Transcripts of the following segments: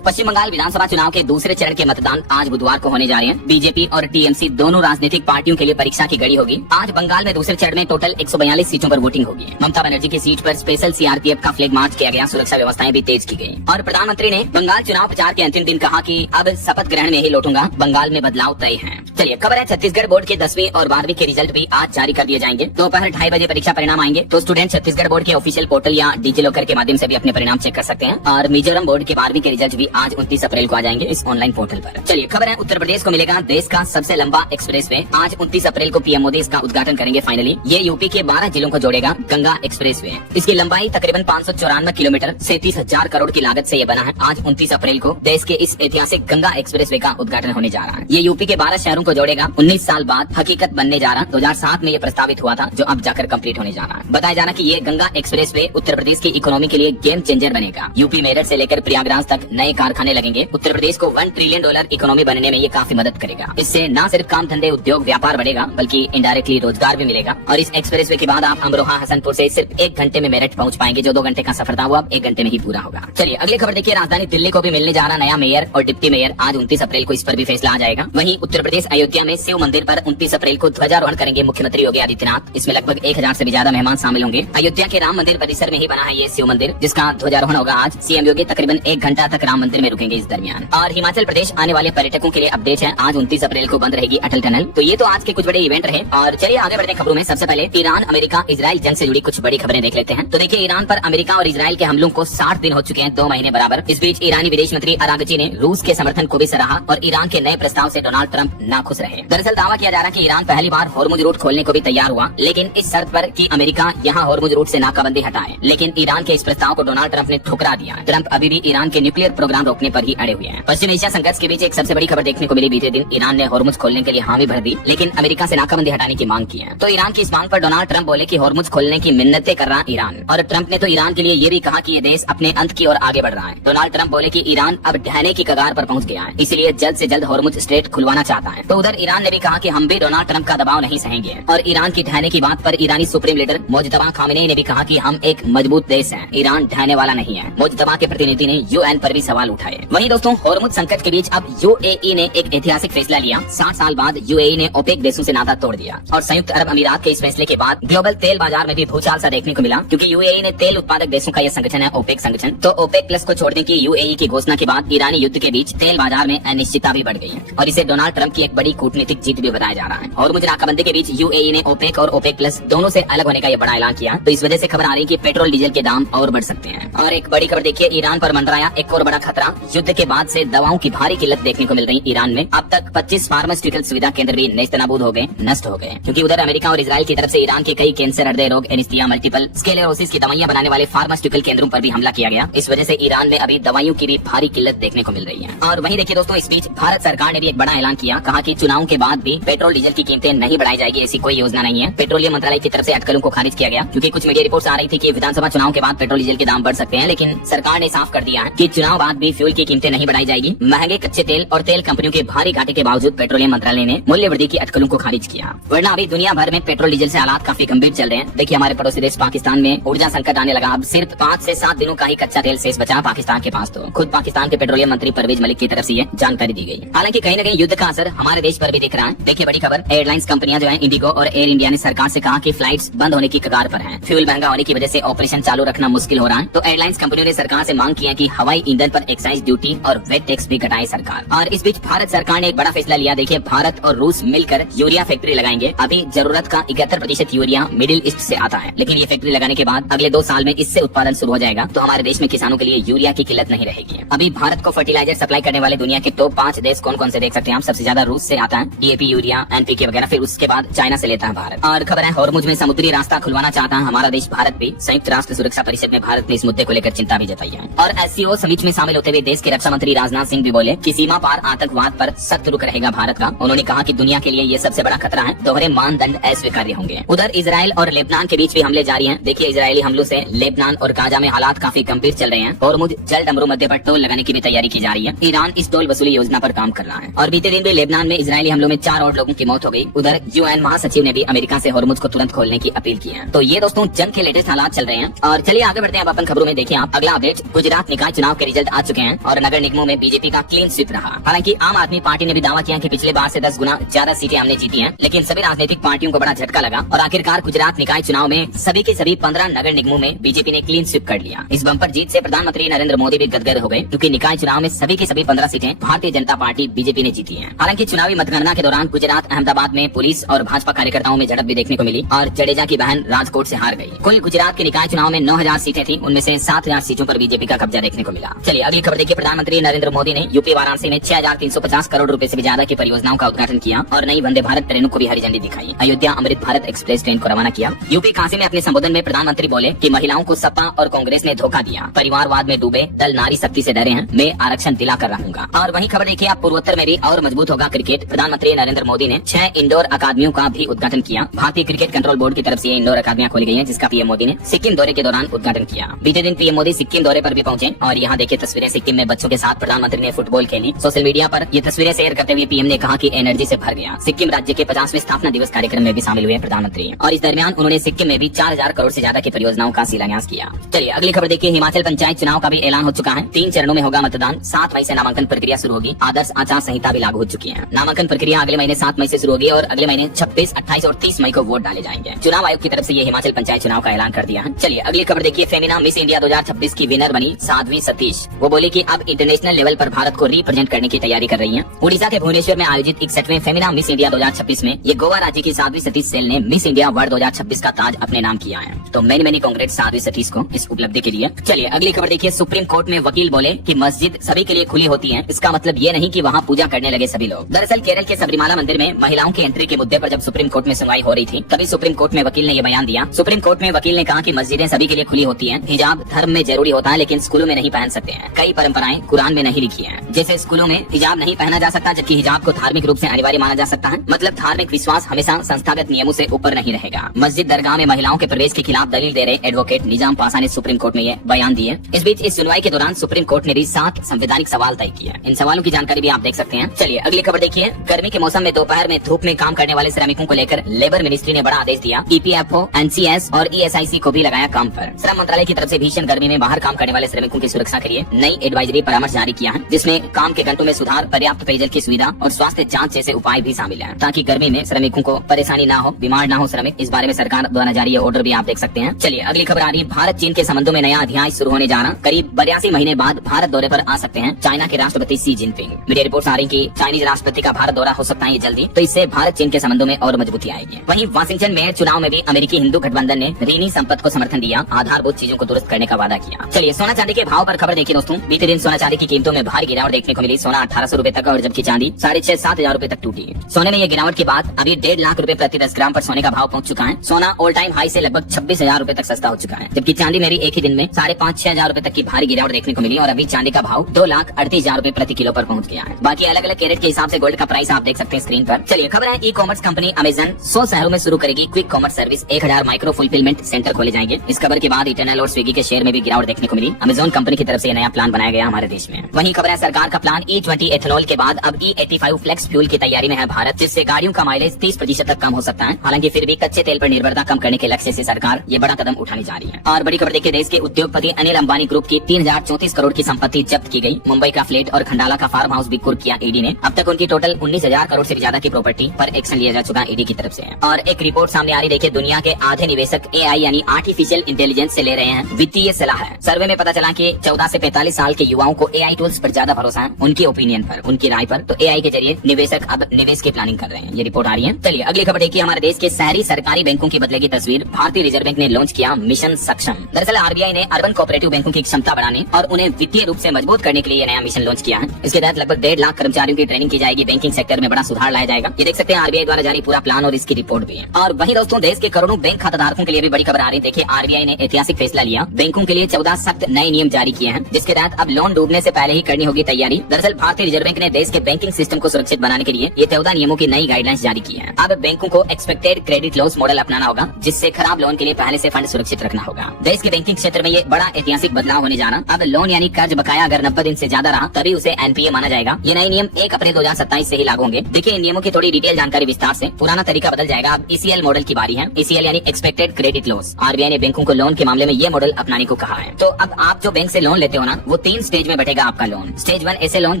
पश्चिम बंगाल विधानसभा चुनाव के दूसरे चरण के मतदान आज बुधवार को होने जा रहे हैं। बीजेपी और टीएमसी दोनों राजनीतिक पार्टियों के लिए परीक्षा की घड़ी होगी। आज बंगाल में दूसरे चरण में टोटल 142 सीटों पर वोटिंग होगी। ममता बनर्जी की सीट पर स्पेशल सीआरपीएफ का फ्लैग मार्च किया गया, सुरक्षा व्यवस्थाएं भी तेज की गयी। और प्रधानमंत्री ने बंगाल चुनाव प्रचार के अंतिम दिन कहा कि अब शपथ ग्रहण में ही लौटूंगा, बंगाल में बदलाव तय है। चलिए खबर है, छत्तीसगढ़ बोर्ड के 10वीं और 12वीं के रिजल्ट भी आज जारी कर दिए जाएंगे। दोपहर 2:30 बजे परीक्षा परिणाम आएंगे, तो स्टूडेंट छत्तीसगढ़ बोर्ड के ऑफिशियल पोर्टल या डिजिलॉकर के माध्यम से भी अपने परिणाम चेक कर सकते हैं। और मिजोरम बोर्ड के 12वीं के रिजल्ट भी आज 29 अप्रैल को आ जाएंगे इस ऑनलाइन पोर्टल पर। चलिए खबर है, उत्तर प्रदेश को मिलेगा देश का सबसे लंबा एक्सप्रेसवे। आज 29 अप्रैल को पीएम मोदी इसका उद्घाटन करेंगे। फाइनली ये यूपी के 12 जिलों को जोड़ेगा गंगा एक्सप्रेसवे। इसकी लंबाई तकरीबन 594 किलोमीटर, 37,000 करोड़ की लागत से ये बना है। आज 29 अप्रैल को देश के इस ऐतिहासिक गंगा एक्सप्रेसवे का उद्घाटन होने जा रहा है। ये यूपी के 12 शहरों को जोड़ेगा। 19 साल बाद हकीकत बनने जा रहा। 2007 में ये प्रस्तावित हुआ था, जो अब जाकर कंप्लीट होने जा रहा है। बताया जा रहा कि ये गंगा एक्सप्रेसवे उत्तर प्रदेश की इकोनॉमी के लिए गेम चेंजर बनेगा। यूपी मेरठ से लेकर प्रयागराज तक नए कारखाने लगेंगे। उत्तर प्रदेश को $1 ट्रिलियन इकोनॉमी बनने में ये काफी मदद करेगा। इससे न सिर्फ काम धंधे, उद्योग, व्यापार बढ़ेगा, बल्कि इनडायरेक्टली रोजगार भी मिलेगा। और इस एक्सप्रेसवे के बाद आप अमरोहा, हसनपुर से सिर्फ 1 घंटे में मेरठ पहुंच पाएंगे। जो 2 घंटे का सफर था वो अब 1 घंटे में ही पूरा होगा। चलिए अगली खबर देखिए, राजधानी दिल्ली को भी मिलने जा रहा नया मेयर और डिप्टी मेयर। आज 29 अप्रैल को इस पर भी फैसला आ जाएगा। वहीं उत्तर प्रदेश अयोध्या में शिव मंदिर पर 29 अप्रैल को ध्वजारोहण करेंगे मुख्यमंत्री योगी आदित्यनाथ। इसमें लगभग 1000 से भी ज्यादा मेहमान शामिल होंगे। अयोध्या के राम मंदिर परिसर में ही बना है ये शिव मंदिर, जिसका ध्वजारोहण होगा आज। सीएम योगी तकरीबन 1 घंटा तक राम मंदिर में रुकेंगे इस दरमियान। और हिमाचल प्रदेश आने वाले पर्यटकों के लिए अपडेट है, आज 29 अप्रैल को बंद रहेगी अटल टनल। तो ये तो आज के कुछ बड़े इवेंट रहे। और चलिए आगे बढ़ते खबरों में। सबसे पहले ईरान, अमेरिका, इजराइल जंग से जुड़ी कुछ बड़ी खबरें देख लेते हैं। तो देखिए, ईरान पर अमेरिका और इजराइल के हमलों को 60 दिन हो चुके हैं, 2 महीने बराबर। इस बीच ईरानी विदेश मंत्री अरागची ने रूस के समर्थन को भी सराहा और ईरान के नए प्रस्ताव से डोनाल्ड ट्रंप नाखुश रहे। दरअसल दावा किया जा रहा है कि ईरान पहली बार हॉर्मुज रूट खोलने को भी तैयार हुआ, लेकिन इस शर्त पर कि अमेरिका यहाँ हॉर्मुज रूट से नाकाबंदी हटाए। लेकिन ईरान के इस प्रस्ताव को डोनाल्ड ट्रंप ने ठुकरा दिया। ट्रंप अभी भी ईरान के न्यूक्लियर प्रोग्राम रोकने पर ही अड़े हुए हैं। पश्चिम एशिया संघर्ष के बीच एक सबसे बड़ी खबर देखने को मिली। बीते दिन ईरान ने हॉर्मुज खोलने के लिए हामी भर दी, लेकिन अमेरिका से नाकाबंदी हटाने की मांग की है। तो ईरान की इस मांग पर डोनाल्ड ट्रंप बोले कि हॉर्मुज खोलने की मिन्नतें कर रहा ईरान। और ट्रंप ने तो ईरान के लिए ये भी कहा कि ये देश अपने अंत की ओर आगे बढ़ रहा है। डोनाल्ड ट्रंप बोले कि ईरान अब ढहने की कगार पर पहुंच गया है, इसलिए जल्द से जल्द हॉर्मुज स्ट्रेट खुलवाना चाहता है। तो उधर ईरान ने भी कहा कि हम भी डोनाल्ड ट्रंप का दबाव नहीं सहेंगे। और ईरान की ढहने की बात पर ईरानी सुप्रीम लीडर मोजतबा खामेनेई ने भी कहा कि हम एक मजबूत देश हैं, ईरान ढहने वाला नहीं है। मोजतबा के प्रतिनिधि ने यूएन पर भी सवाल उठाए। वहीं दोस्तों, हॉर्मुज संकट के बीच अब यूएई ने एक ऐतिहासिक फैसला लिया। 60 साल बाद यूएई ने ओपेक देशों से नाता तोड़ दिया। और संयुक्त अरब अमीरात के इस फैसले के बाद ग्लोबल तेल बाजार में भी भूचाल सा देखने को मिला, क्योंकि यूएई ने तेल उत्पादक देशों का यह संगठन है, ओपेक संगठन। तो ओपेक प्लस को छोड़ने की यूएई की घोषणा के बाद ईरानी युद्ध के बीच तेल बाजार में अनिश्चितता भी बढ़ गई है। और इसे डोनाल्ड ट्रंप की एक बड़ी कूटनीतिक जीत भी बताया जा रहा है। हॉर्मुज नाकाबंदी के बीच यूएई ने ओपेक और ओपेक प्लस दोनों से अलग होने का यह बड़ा ऐलान किया। तो इस वजह से खबर आ रही है कि पेट्रोल डीजल के दाम और बढ़ सकते हैं। और एक बड़ी खबर देखिए, ईरान पर मंडराया एक और बड़ा खतरा। युद्ध के बाद से दवाओं की भारी किल्लत देखने को मिल रही ईरान में। अब तक 25 फार्मास्यूटिकल सुविधा केंद्र भी नेस्तनाबूद हो गए, नष्ट हो गए, क्योंकि उधर अमेरिका और इजराइल की तरफ से ईरान के कई कैंसर, हृदय रोग, एनेस्थीसिया, मल्टीपल स्क्लेरोसिस की दवाइयां बनाने वाले फार्मास्यूटिकल केंद्रों पर भी हमला किया गया। इस वजह से ईरान में अभी दवाइयों की भी भारी किल्लत देखने को मिल रही है। और वहीं देखिए दोस्तों, इस बीच भारत सरकार ने भी एक बड़ा ऐलान किया। कहा कि चुनाव के बाद भी पेट्रोल डीजल की कीमतें नहीं बढ़ाई जाएगी, ऐसी कोई योजना नहीं है। पेट्रोलियम मंत्रालय की तरफ से अटकलों को खारिज किया गया, क्योंकि कुछ मीडिया रिपोर्ट्स आ रही थी कि विधानसभा चुनाव के बाद पेट्रोल डीजल के दाम बढ़ सकते हैं। लेकिन सरकार ने साफ कर दिया है कि चुनाव बाद भी फ्यूल की कीमतें नहीं बढ़ाई जाएगी। महंगे कच्चे तेल और तेल कंपनियों के भारी घाटे के बावजूद पेट्रोलियम मंत्रालय ने मूल्य वृद्धि की अटकलों को खारिज किया। वरना अभी दुनिया भर में पेट्रोल डीजल से हालात काफी गंभीर चल रहे हैं। देखिए, हमारे पड़ोसी देश पाकिस्तान में ऊर्जा संकट आने लगा। अब सिर्फ 5 से 7 दिनों का ही कच्चा तेल शेष बचा पाकिस्तान के पास। तो खुद पाकिस्तान के पेट्रोलियम मंत्री परवेज मलिक की तरफ से ये जानकारी दी गई। हालांकि कहीं न कहीं युद्ध का असर हमारे देश पर भी दिख रहा है। देखिए बड़ी खबर, एयरलाइंस कंपनियां जो है इंडिगो और एयर इंडिया ने सरकार से कहा कि फ्लाइट्स बंद होने की कगार पर हैं। फ्यूल महंगा होने की वजह से ऑपरेशन चालू रखना मुश्किल हो रहा है। तो एयरलाइंस कंपनियों ने सरकार से मांग किया कि हवाई ईंधन पर एक्साइज ड्यूटी और वेट टैक्स भी घटाए सरकार। और इस बीच भारत सरकार ने एक बड़ा फैसला लिया। देखिए, भारत और रूस मिलकर यूरिया फैक्ट्री लगाएंगे। अभी जरूरत का 71% यूरिया मिडिल ईस्ट से आता है, लेकिन ये फैक्ट्री लगाने के बाद अगले 2 साल में इससे उत्पादन शुरू हो जाएगा। तो हमारे देश में किसानों के लिए यूरिया की किल्लत नहीं रहेगी। अभी भारत को फर्टिलाइजर सप्लाई करने वाले दुनिया के टॉप 5 देश कौन कौन से देख सकते हैं आप। सबसे ज्यादा रूस से आता है डीएपी, यूरिया, एनपीके वगैरह। फिर उसके बाद चाइना से लेता है भारत। और खबर है, हॉर्मुज में समुद्री रास्ता खुलवाना चाहता है हमारा देश भारत भी। संयुक्त राष्ट्र सुरक्षा परिषद में भारत ने इस मुद्दे को लेकर चिंता भी जताई है। और एससीओ समिट में शामिल होते हुए देश के रक्षा मंत्री राजनाथ सिंह भी बोले कि सीमा पार आतंकवाद पर सख्त रुख रहेगा भारत का। उन्होंने कहा कि दुनिया के लिए ये सबसे बड़ा खतरा है, दोहरे मानदंड अस्वीकार्य होंगे। उधर इजराइल और लेबनान के बीच भी हमले जारी हैं। देखिए, इजरायली हमलों से लेबनान और गाजा में हालात काफी गंभीर चल रहे हैं। हॉर्मुज जल डमरू मध्य पर टोल लगाने की भी तैयारी की जा रही है। ईरान इस टोल वसूली योजना पर काम कर रहा है। और बीते दिन भी लेबनान में इजरायली हमलों में 4 और लोगों की मौत हो गई। उधर यूएन महासचिव ने भी अमेरिका से हॉर्मुज को तुरंत खोलने की अपील की है। तो ये दोस्तों जंग के लेटेस्ट हालात चल रहे हैं। और चलिए आगे बढ़ते हैं अब अपन खबरों में। देखिए आप, अगला अपडेट, गुजरात निकाय चुनाव के रिजल्ट आ चुके हैं और नगर निगमों में बीजेपी का क्लीन स्वीप रहा। हालांकि आम आदमी पार्टी ने भी दावा किया कि पिछले बार से 10 गुना ज्यादा सीटें हमने जीती हैं, लेकिन सभी राजनीतिक पार्टियों को बड़ा झटका लगा और आखिरकार गुजरात निकाय चुनाव में सभी के सभी 15 नगर निगमों में बीजेपी ने क्लीन स्वीप कर लिया। इस बम्पर जीत से प्रधानमंत्री नरेंद्र मोदी भी गदगद हो गए, क्योंकि निकाय चुनाव में सभी की सभी 15 सीटें भारतीय जनता पार्टी बीजेपी ने जीती हैं। हालांकि चुनावी मतगणना के दौरान गुजरात अहमदाबाद में पुलिस और भाजपा कार्यकर्ताओं में झड़प भी देखने को मिली और जडेजा की बहन राजकोट से हार गई। कुल गुजरात के निकाय चुनाव में 9000 सीटें थी, उनमें से 7000 सीटों पर बीजेपी का कब्जा देखने को मिला। चलिए अगली खबर देखिए। प्रधानमंत्री नरेंद्र मोदी ने यूपी वाराणसी में 6350 करोड़ रुपए से भी ज्यादा की परियोजनाओं का उद्घाटन किया और नई वंदे भारत ट्रेनों को भी हरी झंडी दिखाई। अयोध्या अमृत भारत एक्सप्रेस ट्रेन को रवाना किया। यूपी काशी में अपने संबोधन में प्रधानमंत्री बोले कि महिलाओं को सपा और कांग्रेस ने धोखा दिया, परिवारवाद में डूबे दल नारी शक्ति से डरे हैं, मैं आरक्षण दिला कर रहूंगा। और वहीं खबर देखिए आप, पूर्वोत्तर में भी और मजबूत होगा क्रिकेट। प्रधानमंत्री नरेंद्र मोदी ने 6 इंडोर अकादमियों का भी उद्घाटन किया। भारतीय क्रिकेट कंट्रोल बोर्ड की तरफ से ये इंडोर अकादमियां खोली गई हैं, जिसका पीएम मोदी ने सिक्किम दौरे के दौरान उद्घाटन किया। बीते दिन पीएम मोदी सिक्किम दौरे पर भी पहुंचे और यहाँ देखिए तस्वीरें सिक्किम में बच्चों के साथ प्रधानमंत्री ने फुटबॉल खेली। सोशल मीडिया पर ये तस्वीरें शेयर करते हुए पीएम ने कहा कि एनर्जी से भर गया। सिक्किम राज्य के 50वें स्थापना दिवस कार्यक्रम में भी शामिल हुए प्रधानमंत्री और इस दरमियान उन्होंने सिक्किम में भी 4000 करोड़ से ज्यादा की परियोजनाओं का शिलान्यास किया। चलिए अगली खबर देखिए। हिमाचल पंचायत चुनाव का भी ऐलान हो चुका है। 3 चरणों में होगा मतदान। 7 मई से नामांकन प्रक्रिया शुरू होगी। आदर्श आचार संहिता भी लागू हो चुकी है। नामांकन प्रक्रिया अगले महीने 7 मई से शुरू होगी और अगले महीने 26, 28 और 30 मई को वोट डाले जाएंगे। चुनाव आयोग की तरफ से ये हिमाचल पंचायत चुनाव का ऐलान कर दिया है। चलिए अगली खबर देखिए। फेमिना मिस इंडिया 2026 की विनर बनी साध्वी सतीश। वो बोली कि अब इंटरनेशनल लेवल पर भारत को रिप्रेजेंट करने की तैयारी कर रही है। उड़ीसा के भुवनेश्वर में आयोजित 61वें फेमिना मिस इंडिया 2026 में ये गोवा राज्य की साध्वी सतीश सेल ने मिस इंडिया वर्ल्ड 2026 का ताज अपने नाम किया है। तो मैनी कांग्रेस साध्वी सतीश को इस उपलब्धि के लिए। चलिए अगली खबर देखिए। सुप्रीम कोर्ट में वकील बोले कि मस्जिद सभी के लिए खुली होती है, इसका मतलब ये नहीं कि वहाँ पूजा करने लगे सभी लोग। दरअसल केरल के सबरीमाला मंदिर में महिलाओं की एंट्री के मुद्दे पर जब सुप्रीम कोर्ट में सुनवाई हो रही थी, तभी सुप्रीम कोर्ट में वकील ने ये बयान दिया। सुप्रीम कोर्ट में वकील ने कहा कि मस्जिदें सभी के लिए खुली होती हैं। हिजाब धर्म में जरूरी होता है, लेकिन स्कूलों में नहीं पहन सकते हैं। कई परंपराएं कुरान में नहीं लिखी हैं, जैसे स्कूलों में हिजाब नहीं पहना जा सकता, जबकि हिजाब को धार्मिक रूप से अनिवार्य माना जा सकता है। मतलब धार्मिक विश्वास हमेशा संस्थागत नियमों से ऊपर नहीं रहेगा। मस्जिद दरगाह में महिलाओं के प्रवेश के खिलाफ दलील दे रहे एडवोकेट निजाम पासा ने सुप्रीम कोर्ट में ये बयान दिए। इस बीच इस सुनवाई के दौरान सुप्रीम कोर्ट ने भी 7 संवैधानिक सवाल तय किए। इन सवालों की जानकारी भी आप देख सकते हैं। चलिए अगली खबर देखिए। गर्मी के मौसम में दोपहर में धूप में काम करने वाले श्रमिकों को लेकर लेबर मिनिस्ट्री ने बड़ा आदेश दिया। ईपीएफओ, एनसीएस और ईएसआईसी को भी लगाया काम पर। श्रम मंत्रालय की तरफ से भीषण गर्मी में बाहर काम करने वाले श्रमिकों की सुरक्षा के लिए नई एडवाइजरी परामर्श जारी किया है, जिसमें काम के घंटों में सुधार, पर्याप्त पेयजल की सुविधा और स्वास्थ्य जाँच जैसे उपाय भी शामिल है, ताकि गर्मी में श्रमिकों को परेशानी न हो, बीमार न हो श्रमिक। इस बारे में सरकार द्वारा जारी ऑर्डर भी आप देख सकते हैं। चलिए अगली खबर आ रही है। भारत चीन के संबंधों में नया अध्याय शुरू होने जा रहा। करीब 82 महीने बाद भारत दौरे पर आ सकते हैं चाइना के राष्ट्रपति शी जिनपिंग। मीडिया रिपोर्ट्स आ रही कि चाइनीज राष्ट्रपति का भारत दौरा हो सकता है जल्दी, तो इससे भारत चीन के संबंधों में और मजबूती आएगी। वहीं वाशिंगटन में चुनाव में भी अमेरिकी हिंदू गठबंधन ने ऋणी संपत्ति को समर्थन दिया, आधारभूत चीजों को दुरुस्त करने का वादा किया। चलिए सोना चांदी के भाव पर खबर देखिए दोस्तों। बीते दिन सोना चांदी की कीमतों में भारी गिरावट देखने को मिली। सोना 1800 रुपए तक और जबकि चांदी 6,500-7,000 रुपए तक टूटी। सोने में ये गिरावट के बाद अभी 1.5 लाख रुपए प्रति 10 ग्राम पर सोने का भाव पहुंच चुका है। सोना ऑल टाइम हाई से लगभग 26,000 रुपए तक सस्ता हो चुका है, जबकि चांदी में भी एक ही दिन में 5,500-6,000 रुपए तक की भारी गिरावट देखने को मिली और अभी चांदी का भाव 2,38,000 रुपए प्रति किलो पर पहुंच गया है। बाकी अलग अलग कैरेट के हिसाब से गोल्ड का प्राइस आप देख सकते हैं स्क्रीन पर। चलिए खबर है ई कॉमर्स कंपनी अमेजन 100 शहरों में शुरू करेगी quick commerce service. 1000 micro fulfilment centre खोले जाएंगे। इस खबर के बाद इटरनल और स्विगी के शेयर में भी गिरावट देखने को मिली। अमेजन कंपनी की तरफ से नया प्लान बनाया गया हमारे देश में। वहीं खबर है सरकार का प्लान E20 एथेनॉल के बाद अब E85 फ्लेक्स फ्यूल की तैयारी में है भारत, जिससे गाड़ियों का माइलेज 30% तक कम हो सकता है। हालांकि फिर भी कच्चे तेल पर निर्भरता कम करने के लक्ष्य से सरकार ये बड़ा कदम उठाने जा रही है। और बड़ी खबर देखिए। देश के उद्योगपति अनिल अंबानी ग्रुप की 3034 करोड़ की संपत्ति जब्त की गई। मुंबई का फ्लैट और खंडाला का फार्म हाउस भी कुर्क किया ईडी ने। अब तक उनकी टोटल 19,000 करोड़ से ज्यादा की प्रॉपर्टी पर एक्शन लिया जा चुका ईडी की तरफ से। और एक रिपोर्ट सामने आ रही देखिए। दुनिया के आधे निवेशक AI यानी आर्टिफिशियल इंटेलिजेंस से ले रहे हैं वित्तीय सलाह। सर्वे में पता चला कि 14 से 45 साल के युवाओं को AI टूल्स पर ज्यादा भरोसा है, उनकी ओपिनियन पर, उनकी राय पर। तो AI के जरिए निवेशक अब निवेश की प्लानिंग कर रहे हैं, ये रिपोर्ट आ रही है। चलिए अगली खबर देखिए। हमारे देश के शहरी सरकारी बैंकों की बदलेगी तस्वीर। भारतीय रिजर्व बैंक ने लॉन्च किया मिशन सक्षम। दरअसल RBI ने अर्बन कोऑपरेटिव बैंकों की क्षमता बढ़ाने और उन्हें वित्तीय रूप से मजबूत करने के लिए नया मिशन लॉन्च किया है। इसके तहत लगभग 1.5 लाख कर्मचारियों की ट्रेनिंग की जाएगी। बैंकिंग सेक्टर में बड़ा सुधार लाया जाएगा। ये देख सकते हैं RBI द्वारा जारी पूरा प्लान और इसकी रिपोर्ट भी है। और वहीं दोस्तों देश के करोड़ों बैंक खाताधारकों के लिए भी बड़ी खबर आ रही है। देखिए RBI ने ऐतिहासिक फैसला लिया। बैंकों के लिए 14 सख्त नए नियम जारी किए हैं, जिसके तहत अब लोन डूबने से पहले ही करनी होगी तैयारी। दरअसल भारतीय रिजर्व बैंक ने देश के बैंकिंग सिस्टम को सुरक्षित बनाने के लिए ये 14 नियमों की नई गाइडलाइंस जारी की है। अब बैंकों को एक्सपेक्टेड क्रेडिट लॉस मॉडल अपनाना होगा, जिससे खराब लोन के लिए पहले से फंड सुरक्षित रखना होगा। देश के बैंकिंग क्षेत्र में ये बड़ा ऐतिहासिक बदलाव होने जा रहा। अब लोन यानी कर्ज बकाया अगर 90 दिन से ज्यादा रहा तभी उसे NPA माना जाएगा। ये नए नियम 1 अप्रैल 2027 से ही लागू होंगे। देखिए इन नियमों की थोड़ी डिटेल जानकारी विस्तार से। पुराना तरीका बदल जाएगा। अब ECL मॉडल की बारी है। ECL यानी एक्सपेक्टेड क्रेडिट लॉस। RBI ने बैंकों को लोन के मामले में ये मॉडल अपनाने को कहा है। तो अब आप जो बैंक से लोन लेते हो ना, वो 3 स्टेज में बटेगा आपका लोन। स्टेज 1 ऐसे लोन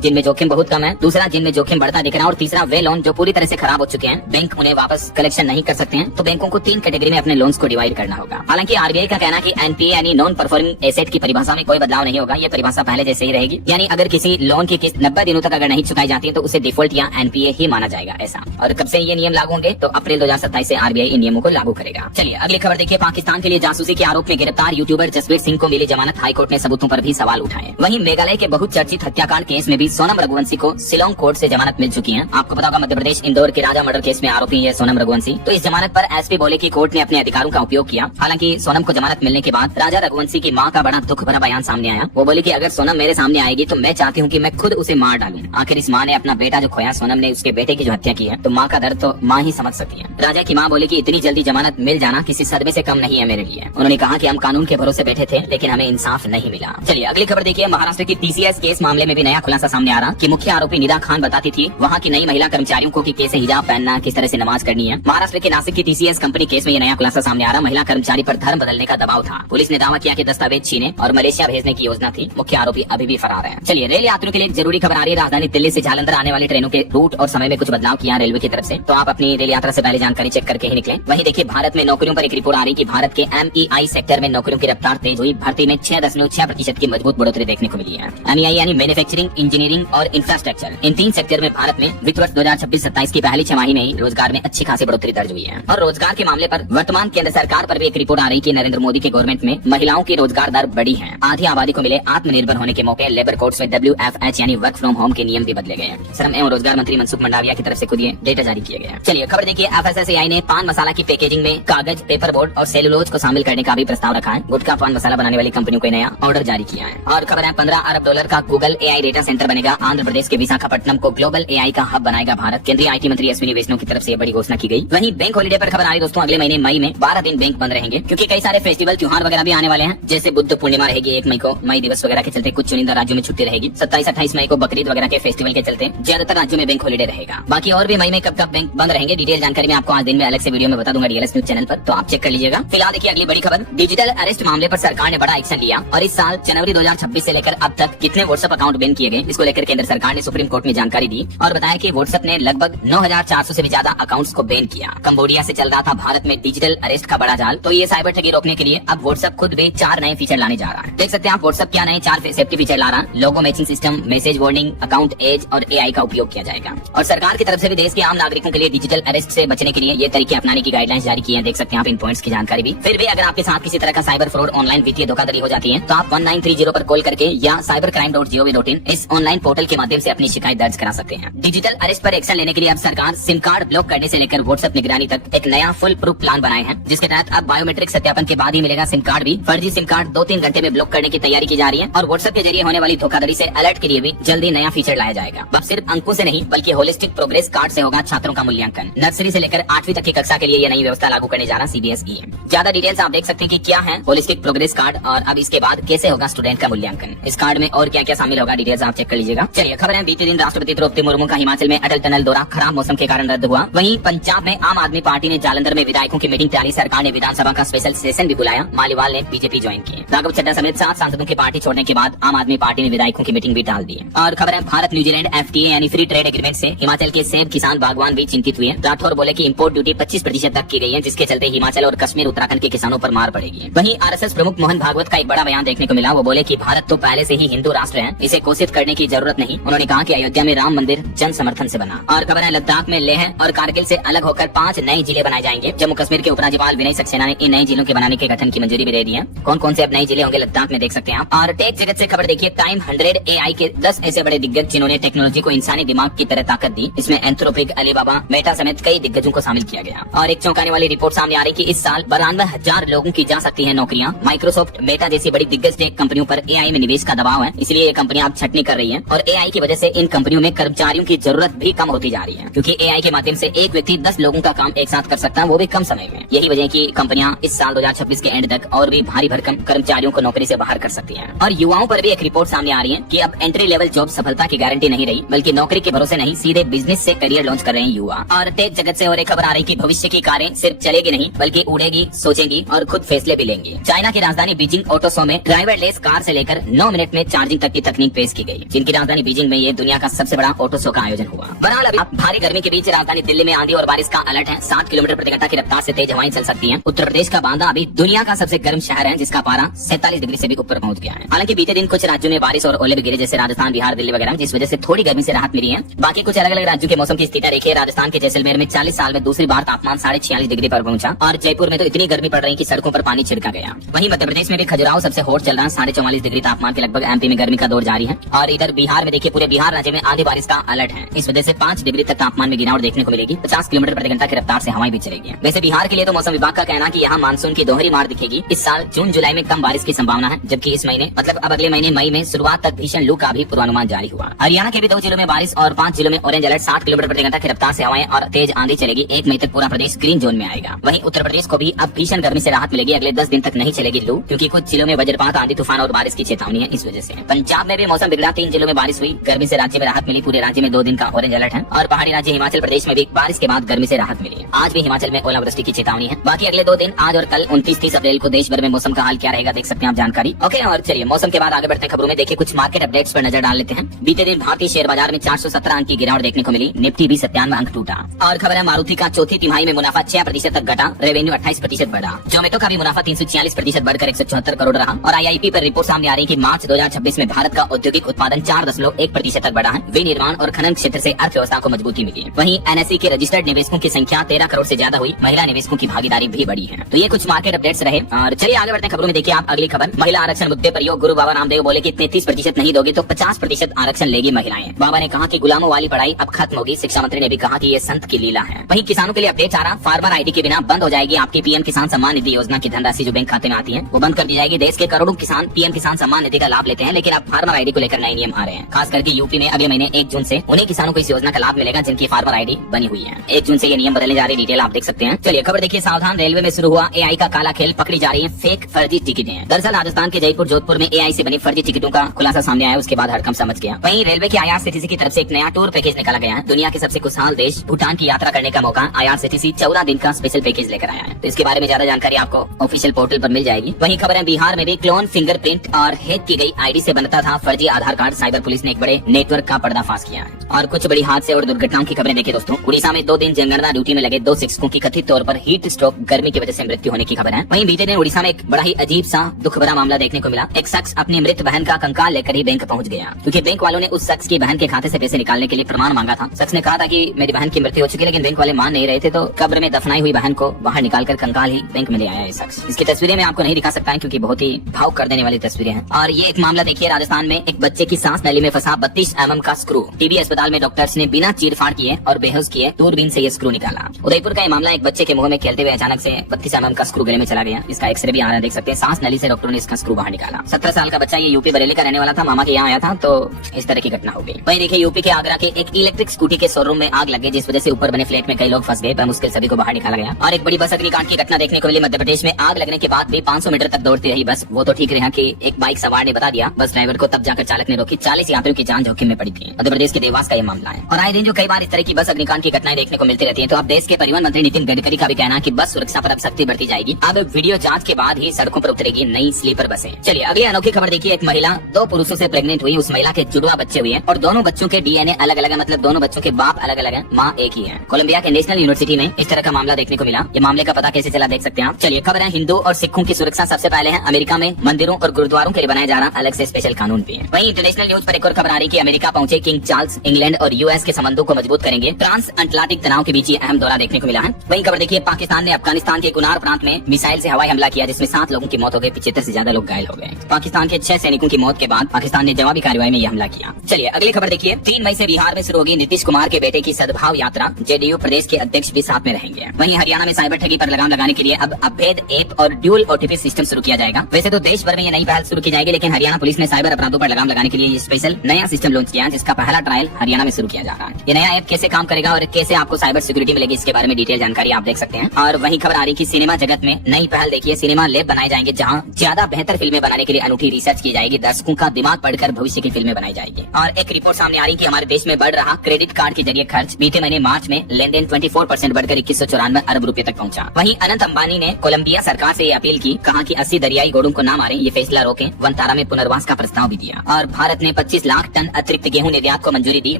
जिनमें जोखिम बहुत कम है, दूसरा जिनमें जोखिम बढ़ता दिख रहा है, और तीसरा वे लोन जो पूरी तरह से खराब हो चुके हैं, बैंक उन्हें वापस कलेक्शन नहीं कर सकते हैं। तो बैंकों को 3 कैटेगरी में अपने लोन्स को डिवाइड करना होगा। हालांकि आरबीआई का कहना है कि एनपीए यानी नॉन परफॉर्मिंग एसेट की परिभाषा में कोई बदलाव नहीं होगा, ये परिभाषा पहले जैसे ही रहेगी। यानी अगर किसी लोन की किस्त 90 दिनों तक अगर नहीं चुकाई जाती है तो उसे डिफॉल्ट या एनपीए ही माना जाएगा। ऐसा और कब से ये नियम लागू होंगे, तो अप्रैल 2027 से आरबीआई इन नियमों को लागू करेगा। चलिए अगली खबर देखिए। पाकिस्तान के लिए जासूसी के आरोप में गिरफ्तार यूट्यूबर जसवीर सिंह को मिली जमानत, हाईकोर्ट ने सबूतों पर भी सवाल उठाए। वहीं मेघालय के बहुचर्चित हत्याकांड केस में भी सोनम रघुवंशी को शिलोंग कोर्ट से जमानत मिल चुकी है। आपको पता होगा मध्य प्रदेश इंदौर के राजा मर्डर केस में आरोपी है सोनम रघुवंशी। तो इस जमानत पर एसपी बोले कि कोर्ट ने अपने अधिकारों का उपयोग किया। हालांकि सोनम को जमानत मिलने के बाद राजा रघुवंशी की मां का बड़ा दुख भरा बयान सामने आया। वो बोली कि अगर सोनम मेरे सामने आएगी तो मैं चाहती हूँ कि मैं खुद उसे मार डालूं। आखिर इस मां ने अपना बेटा जो खोया, सोनम ने उसके बेटे की जो हत्या की है, तो मां का दर्द तो मां ही समझ सकती है। राजा की मां बोली कि इतनी जल्दी जमानत मिल जाना किसी सदमे से कम नहीं है मेरे लिए। उन्होंने कहा कि हम कानून के भरोसे बैठे थे लेकिन हमें इंसाफ नहीं मिला। चलिए अगली खबर देखिए। महाराष्ट्र की टीसीएस केस मामले में भी नया खुलासा सामने आ रहा कि मुख्य आरोपी निदा खान बताती थी वहाँ की नई महिला कर्मचारियों को कि कैसे हिजाब पहनना, किस तरह से नमाज करनी है। महाराष्ट्र के नासिक की टीसीएस कंपनी केस में ये नया खुलासा सामने आ रहा। महिला कर्मचारी पर धर्म बदलने का दबाव था। पुलिस ने दावा किया कि दस्तावेज छीने और मलेशिया भेजने की योजना थी। मुख्य आरोपी अभी भी फरार है। चलिए रेल यात्रियों के लिए एक जरूरी खबर आ रही है। राजधानी दिल्ली से जालंधर आने वाली ट्रेनों के रूट और समय में कुछ बदलाव किया रेलवे की तरफ से, तो आप अपनी रेल यात्रा से पहले जानकारी चेक करके ही निकलें। वहीं देखिए भारत में नौकरियों पर एक रिपोर्ट आ रही कि भारत के एमईआई सेक्टर में नौकरियों की रफ्तार तेज हुई। भर्ती में 6.6% की मजबूत बढ़ोतरी देखने को मिली है। एमईआई यानी मैन्युफैक्चरिंग, इंजीनियरिंग और इंफ्रास्ट्रक्चर, इन 3 सेक्टर में भारत में वित्त वर्ष 2026-27 की पहली छमाही में ही रोजगार में अच्छी खासी बढ़ोतरी दर्ज हुई है। और रोजगार के मामले पर वर्तमान केंद्र सरकार पर भी एक रिपोर्ट आ रही कि नरेंद्र मोदी के गवर्नमेंट में महिलाओं की रोजगार दर बढ़ी है। आधी आबादी को मिले आत्मनिर्भर होने के मौके। लेबर कोड्स में WFH यानी वर्क फ्रॉम होम के नियम भी बदले गए हैं। श्रम एवं रोजगार मंत्री मनसुख मंडाविया की तरफ से खुद ये डेटा जारी किया गया। चलिए खबर देखिए। FSSAI ने पान मसाला की पैकेजिंग में कागज, पेपर बोर्ड और सेलुलोज को शामिल करने का भी प्रस्ताव रखा है। गुटखा पान मसाला बनाने वाली कंपनियों को नया ऑर्डर जारी किया है। और खबर है $15 अरब का गूगल AI डेटा सेंटर बनेगा। आंध्र प्रदेश के विशाखापट्टनम को ग्लोबल AI का हब बनाएगा भारत। केंद्रीय IT मंत्री अश्विनी वैष्णव की तरफ से बड़ी घोषणा की गई। वहीं बैंक हॉलिडे पर खबर आ रही दोस्तों। अगले महीने मई में 12 दिन बैंक बंद रहेंगे क्योंकि कई सारे फेस्टिवल, त्योहार वगैरह भी आने वाले हैं। जैसे बुद्ध पूर्णिमा रहेगी 1 मई को, मई दिवस वगैरह के चलते कुछ चुनिंदा राज्यों में छुट्टी रहेगी। 27-28 मई को बकरीद वगैरह के फेस्टिवल के चलते ज्यादातर राज्यों में बैंक हॉलिडे रहेगा। बाकी और भी मई में कब बैंक बंद रहेंगे, डिटेल जानकारी मैं आपको आज दिन में अलग से वीडियो में बता दूंगा DLS न्यूज चैनल पर, तो आप चेक कर लीजिएगा। फिलहाल देखिए अगली बड़ी खबर। डिजिटल अरेस्ट मामले पर सरकार ने बड़ा एक्शन लिया और इस साल जनवरी 2026 से लेकर अब तक कितने व्हाट्सएप अकाउंट बैन किए गए, इसको लेकर केंद्र सरकार ने सुप्रीम कोर्ट में जानकारी दी और बताया कि व्हाट्सएप ने लगभग 9400 से भी ज्यादा अकाउंट्स को बैन किया। कंबोडिया से चल रहा था भारत में डिजिटल अरेस्ट का बड़ा जाल, तो ये साइबर ठगी रोकने के लिए अब व्हाट्सएप खुद भी 4 नए फीचर लाने जा रहा है। देख सकते हैं आप व्हाट्सएप क्या नए 4 सेफ्टी फीचर ला रहा है। Logo matching system, message warning, account age और AI का उपयोग किया जाएगा। और सरकार की तरफ से भी देश के आम नागरिकों के लिए डिजिटल अरेस्ट से बचने के लिए ये तरीके अपनाने की गाइडलाइंस जारी की है। देख सकते हैं आप इन पॉइंट्स की जानकारी भी। फिर भी अगर आपके साथ किसी तरह का साइबर फ्रॉड, ऑनलाइन वित्तीय धोखाधड़ी हो जाती है तो आप 1930 पर कॉल करके या cybercrime.gov.in इस ऑनलाइन पोर्टल के माध्यम से अपनी शिकायत दर्ज करा सकते हैं। डिजिटल अरेस्ट पर एक्शन लेने के लिए अब सरकार सिम कार्ड ब्लॉक करने से लेकर व्हाट्सएप निगरानी तक एक नया फुल प्रूफ प्लान बनाए हैं, जिसके तहत अब बायोमेट्रिक सत्यापन के बाद ही मिलेगा सिम कार्ड भी। फर्जी सिम कार्ड 2-3 घंटे में ब्लॉक करने की तैयारी की जा रही है और व्हाट्सएप के जरिए होने वाली धोखाधड़ी से अलर्ट के लिए भी जल्दी नया फीचर लाया जाएगा। अब सिर्फ अंकों से नहीं बल्कि होलिस्टिक प्रोग्रेस कार्ड से होगा छात्रों का मूल्यांकन। नर्सरी से लेकर 8वीं तक की कक्षा के लिए ये नई व्यवस्था लागू करने जा रहा CBSE है। ज्यादा डिटेल्स आप देख सकते हैं कि क्या है होलिस्टिक प्रोग्रेस कार्ड और अब इसके बाद कैसे होगा स्टूडेंट का मूल्यांकन। इस कार्ड में और क्या क्या शामिल होगा, डिटेल्स आप चेक कर लीजिएगा। चलिए खबर है। बीते दिन राष्ट्रपति द्रौपदी मुर्मू का हिमाचल में अटल टनल दौरा खराब मौसम के कारण रद्द हुआ। वहीं पंजाब में आम आदमी पार्टी ने जालंधर में विधायकों की मीटिंग टाली। सरकार ने विधानसभा का स्पेशल सेशन भी बुलाया। मालीवाल ने बीजेपी ज्वाइन की। राघव चड्ढा समेत 7 सांसदों की पार्टी छोड़ने के बाद आम आदमी पार्टी ने विधायकों की मीटिंग भी टाल दी। और खबर है भारत न्यूजीलैंड FTA यानी फ्री ट्रेड एग्रीमेंट से हिमाचल के सेब किसान बागवान भी चिंतित हुए। राठौर बोले कि इंपोर्ट ड्यूटी 25% तक की गई है, जिसके चलते हिमाचल और कश्मीर उत्तराखंड के किसानों पर मार पड़ेगी। वहीं RSS प्रमुख मोहन भागवत का एक बड़ा बयान देखने को मिला। वो बोले कि भारत तो पहले से ही हिंदू राष्ट्र है, इसे घोषित करने की जरूरत नहीं। उन्होंने कहा कि अयोध्या में राम मंदिर जन समर्थन से बना। और खबर है लद्दाख में लेह और कारगिल से अलग होकर 5 नए जिले बनाए जाएंगे। जम्मू कश्मीर के उपराज्यपाल विनय सक्सेना ने इन नए जिलों के बनाने के गठन की मंजूरी भी दे दी है। कौन कौन से अब नए जिले होंगे लद्दाख में देख सकते हैं आप। और टेक जगत से खबर देखिए। टाइम 100 AI के 10 ऐसे बड़े दिग्गज जिन्होंने टेक्नोलॉजी को इंसानी दिमाग की तरह ताकत दी। इसमें एंथ्रोपिक, अलीबाबा, मेटा समेत कई दिग्गजों को शामिल किया गया। और एक चौंकाने वाली रिपोर्ट सामने आ रही कि इस साल 92,000 लोगों की जा सकती है नौकरियां। माइक्रोसॉफ्ट, मेटा जैसी बड़ी दिग्गज टेक कंपनियों पर AI में निवेश का दबाव है, इसलिए ये कंपनियां अब छटनी कर रही हैं। और AI की वजह से इन कंपनियों में कर्मचारियों की जरूरत भी कम होती जा रही है, क्योंकि AI के माध्यम से एक व्यक्ति 10 लोगों का काम एक साथ कर सकता है, वो भी कम समय में। यही वजह है कि कंपनियां इस साल 2026 के एंड तक और भी भारी भरकम कर्मचारियों को नौकरी से बाहर कर सकती हैं। और युवाओं पर भी एक रिपोर्ट सामने आ रही है कि अब एंट्री लेवल जॉब सफलता की गारंटी नहीं रही, बल्कि नौकरी के भरोसे नहीं, सीधे बिजनेस से करियर लॉन्च कर रहे हैं युवा। और टेक जगत से और एक खबर आ रही कि भविष्य की कारें सिर्फ चलेगी नहीं बल्कि उड़ेगी, सोचेंगी और खुद फैसले भी लेंगी। चाइना की राजधानी बीजिंग ऑटो शो में ड्राइवरलेस कार से लेकर 9 मिनट में चार्जिंग तक की तकनीक पेश की गई। चीन की राजधानी बीजिंग में ये दुनिया का सबसे बड़ा ऑटो शो का आयोजन हुआ। बहरहाल अभी भारी गर्मी के बीच राजधानी दिल्ली में आंधी और बारिश का अलर्ट है। 60 किलोमीटर प्रति घंटा की रफ्तार से तेज हवाएं चल सकती हैं। उत्तर प्रदेश का बांदा अभी दुनिया का सबसे गर्म शहर है, जिसका पारा 47 डिग्री से भी ऊपर पहुंच गया है। हालांकि बीते दिन कुछ राज्यों में बारिश और ओले भी गिरे, जैसे राजस्थान, बिहार, दिल्ली वगैरह, जिस वजह से थोड़ी गर्मी से राहत मिली है। बाकी कुछ अलग अलग राज्यों के मौसम की स्थिति देखिए। राजस्थान के जैसलमेर में 40 साल में दूसरी बार तापमान 46.5 डिग्री पर पहुंचा और जयपुर में तो इतनी गर्मी पड़ रही कि सड़कों पर पानी छिड़का गया। वहीं मध्य प्रदेश में भी खजुराहो सबसे हॉट चल रहा है, 44.5 डिग्री तापमान के लगभग। एमपी में गर्मी का दौर जारी है और इधर बिहार में देखिए पूरे बिहार राज्य में आंधी बारिश का अलर्ट है। इस वजह से 5 डिग्री तक तापमान में गिरावट देखने को मिलेगी। 50 किलोमीटर प्रति घंटा की रफ्तार से हवाएं भी चलेगी। वैसे बिहार के लिए तो मौसम विभाग का कहना कि यहाँ मानसून की दोहरी मार दिखेगी। इस साल जून जुलाई में कम बारिश की संभावना है, जबकि इस महीने मतलब अब अगले महीने मई में शुरुआत तक भीषण लू का भी पूर्वानुमान जारी हुआ। हरियाणा के भी 2 जिलों में बारिश और 5 जिलों में ऑरेंज अलर्ट। 60 किलोमीटर प्रति घंटा की रफ्तार से हवाएं और तेज आंधी चलेगी। 1 मई तक पूरा प्रदेश ग्रीन जोन में आएगा। वहीं उत्तर प्रदेश को भी अब भीषण गर्मी से राहत मिलेगी। अगले 10 दिन तक नहीं चलेगी लू, क्योंकि कुछ जिलों में वज्रपात, आंधी, तूफान और बारिश की चेतावनी है। इस वजह से पंजाब में भी मौसम बिगड़ा। 3 जिलों में बारिश हुई, गर्मी से राज्य में राहत मिली। पूरे राज्य में 2 दिन का ऑरेंज अलर्ट है और पहाड़ी राज्य हिमाचल प्रदेश में भी बारिश के बाद गर्मी से राहत मिली। आज भी हिमाचल में ओलावृष्टि की चेतावनी है। बाकी अगले 2 दिन आज और कल 29-30 अप्रैल को देश भर में मौसम का हाल क्या रहेगा देख सकते हैं आप जानकारी। ओके, और चलिए मौसम के बाद आगे बढ़ते हैं खबरों में। देखिए कुछ मार्केट अपडेट्स पर नजर डाल लेते हैं। बीते दिन भारतीय शेयर बाजार में 417 अंक की गिरावट देखने को मिली। निफ्टी भी 97 अंक टूटा। और खबर है मारुति का चौथी तिमाही में मुनाफा 6% तक घटा, रेवेन्यू 28% बढ़ा। जोमेटो का भी मुनाफा 346% बढ़कर 174 करोड़ रहा। और IIP पर रिपोर्ट सामने आ रही है कि मार्च 2026 में भारत का औद्योगिक उत्पादन 4.1% तक बढ़ा है। विनिर्माण और खनन क्षेत्र से अर्थव्यवस्था को मजबूती मिली है। वहीं NSE के रजिस्टर्ड निवेशकों की संख्या 13 करोड़ से ज्यादा हुई। महिला निवेशकों की भागीदारी भी बढ़ी है। तो ये कुछ मार्केट अपडेट्स रहे और चलिए आगे बढ़ते हैं खबरों में। देखिए आप अगली खबर, महिला आरक्षण मुद्दे पर योग गुरु बाबा रामदेव बोले कि 33% नहीं दोगे तो 50% आरक्षण लेगी महिलाएं। बाबा ने कहा कि गुलामों वाली पढ़ाई अब खत्म होगी। शिक्षा मंत्री ने भी कहा कि ये संत की लीला है। वहीं किसानों के लिए अपडेट आ रहा, फार्मर ID के बिना बंद हो जाएगी आपकी PM किसान सम्मान निधि योजना की धनराशि जो बैंक खाते में आती है, वो बंद कर दी जाएगी। देश के करोड़ों किसान PM किसान सम्मान निधि का लाभ लेते हैं, लेकिन अब फार्मर ID को लेकर नए नियम आ रहे हैं। खास करके यूपी में अगले महीने 1 जून से उन्हीं किसानों को इस योजना का लाभ मिलेगा जिनकी फार्मर ID बनी हुई है। 1 जून से ये नियम बदलने जा रहे, डिटेल आप देख सकते हैं। चलिए खबर देखिए, सावधान, रेलवे में शुरू हुआ AI का काला खेल, पकड़ी जा रही है फेक फर्जी टिकटें। दरअसल राजस्थान के जयपुर जोधपुर में AI से बनी फर्जी टिकटों का खुलासा सामने आया, उसके बाद हड़कंप समझ गया। वहीं रेलवे के IRCTC की तरफ से एक नया टूर पैकेज निकाला गया है। दुनिया के सबसे खुशहाल देश भूटान की यात्रा करने का मौका IRCTC 14 दिन का स्पेशल पैकेज लेकर आया है। तो इसके बारे में ज्यादा जानकारी आपको ऑफिशियल पोर्टल पर मिल जाएगी। वहीं खबर है बिहार में भी क्लोन, फिंगरप्रिंट और हैक की गई ID से बनता था फर्जी आधार कार्ड। साइबर पुलिस ने एक बड़े नेटवर्क का पर्दाफाश किया है। और कुछ बड़ी हादसे और दुर्घटनाओं की खबरें देखिए दोस्तों। उड़ीसा में 2 दिन जनगणना ड्यूटी में लगे 2 शिक्षकों की कथित तौर पर हीट स्ट्रोक गर्मी की वजह से मृत्यु होने की खबर है। वहीं बीते दिन उड़ीसा में एक बड़ा ही अजीब सा दुख भरा मामला देखने को मिला। एक शख्स अपनी मृत बहन का कंकाल लेकर ही बैंक पहुंच गया, क्योंकि बैंक वालों ने उस शख्स की बहन के खाते से पैसे निकालने के लिए प्रमाण मांगा था। शख्स ने कहा था कि मेरी बहन की मृत्यु हो चुकी है, लेकिन बैंक वाले मान नहीं रहे थे, तो कब्र में दफनाई हुई बहन को बाहर निकालकर कंकाल ही बैंक में ले आया ये शख्स। इसकी तस्वीरें मैं आपको नहीं दिखा सकता है क्योंकि बहुत ही भावुक कर देने वाली तस्वीरें हैं। और ये एक मामला देखिए, राजस्थान में एक बच्चे की सांस नली में फंसा 32 mm का स्क्रू। टीबी अस्पताल में डॉक्टर्स ने बिना चीरफाड़ किए और बेहोश किए दूरबीन से ये स्क्रू निकाला। उदयपुर का ये मामला, एक बच्चे के मुंह में खेलते हुए अचानक से 32 mm का स्क्रू गले में चला गया। इसका एक्सरे भी आ रहा है, देख सकते हैं। सांस नली से डॉक्टरों ने इसका स्क्रू बाहर निकाला। 17 साल का बच्चा, ये यूपी बरेली का रहने वाला था, मामा के यहाँ आया था, तो इस तरह की घटना हो गई। वहीं देखिए यूपी के आगरा के एक इलेक्ट्रिक स्कूटी के शोरूम में आग लग गई, जिस वजह से ऊपर बने फ्लैट में कई लोग फंस गए, पर मुश्किल सभी को बाहर निकाला गया। और एक बड़ी बस अग्निकांड की घटना देखने को मिली मध्य प्रदेश में। आग लगने के बाद भी 500 मीटर तक दौड़ती रही बस। वो तो ठीक रहा कि एक बाइक सवार ने बता दिया बस ड्राइवर को, तब जाकर चालक ने रोकी। 40 यात्रियों की जान जोखिम में पड़ी थी। मध्य प्रदेश के देवास का ये मामला है। और आए दिन जो कई बार इस तरह की बस अग्निकांड की घटनाएं देखने को मिलती रहती है। तो अब देश के परिवहन मंत्री नितिन गडकरी का भी कहना है कि बस सुरक्षा पर अब सख्ती बढ़ती जाएगी। अब वीडियो जांच के बाद ही सड़कों पर उतरेगी नई स्लीपर बसें। चलिए अगली अनोखी खबर देखिए। एक महिला 2 पुरुषों से प्रेग्नेंट हुई। उस महिला के जुड़वा बच्चे हुए हैं और दोनों बच्चों के DNA अलग अलग है, मतलब दोनों बच्चों के बाप अलग अलग है, माँ एक ही है। कोलंबिया के नेशनल यूनिवर्सिटी में इस तरह का मामला देखने को मिला। ये मामले का पता कैसे चला देख सकते हैं आप। चलिए खबर है, हिंदू और सिखों की सुरक्षा सबसे पहले है। अमेरिका में मंदिरों और गुरुद्वारों के लिए बनाया जा रहा अलग से स्पेशल कानून भी है। वहीं इंटरनेशनल न्यूज पर एक और खबर आ रही कि अमेरिका पहुंचे किंग चार्ल्स, इंग्लैंड और US के संबंधों को मजबूत करेंगे। ट्रांस अटलांटिक तनाव के बीच ये अहम दौरा देखने को मिला है। वहीं खबर देखिए, पाकिस्तान ने अफगानिस्तान के कुनार प्रांत में मिसाइल से हवाई हमला किया, जिसमें 7 लोगों की मौत हो गई, 75 से ज्यादा लोग घायल हो गए। पाकिस्तान के 6 सैनिकों की मौत के बाद पाकिस्तान ने जवाबी कार्रवाई में यह हमला किया। चलिए अगली खबर देखिए। 3 मई से बिहार में शुरू होगी नीतीश कुमार के बेटे की सद्भाव यात्रा। JDU प्रदेश के अध्यक्ष भी साथ में रहेंगे। वहीं हरियाणा में साइबर ठगी पर लगाम लगाने के लिए अब अवैध ऐप और ड्यूल OTP सिस्टम शुरू किया जाएगा। वैसे तो देश भर में ये नई पहल शुरू की जाएगी, लेकिन हरियाणा पुलिस ने साइबर अपराधों पर लगाम लगाने के लिए ये स्पेशल नया सिस्टम लॉन्च किया है, जिसका पहला ट्रायल हरियाणा में शुरू किया जा रहा है। ये नया ऐप कैसे काम करेगा और कैसे आपको साइबर सिक्योरिटी मिलेगी, इसके बारे में डिटेल जानकारी आप देख सकते हैं। और वहीं खबर आ रही कि सिनेमा जगत में नई पहल देखिए, सिनेमा लैब बनाए जाएंगे, जहां ज्यादा बेहतर फिल्में बनाने के लिए अनूठी रिसर्च की जाएगी। दर्शकों का दिमाग पढ़कर भविष्य की फिल्में बनाई जाएगी। और एक रिपोर्ट सामने आ रही कि हमारे देश में बढ़ रहा क्रेडिट कार्ड के जरिए खर्च। बीते महीने मार्च में लेन देन 24% बढ़कर 2194 अरब रुपए तक पहुंचा। वहीं अनंत अंबानी ने कोलंबिया सरकार से ये अपील की, कहा कि 80 दरियाई घोड़ों को ना मारें, ये फैसला रोकें। 1 बलतारा में पुनर्वास का प्रस्ताव भी दिया। और भारत ने 25 लाख टन अतिरिक्त गेहूं निर्यात को मंजूरी दी।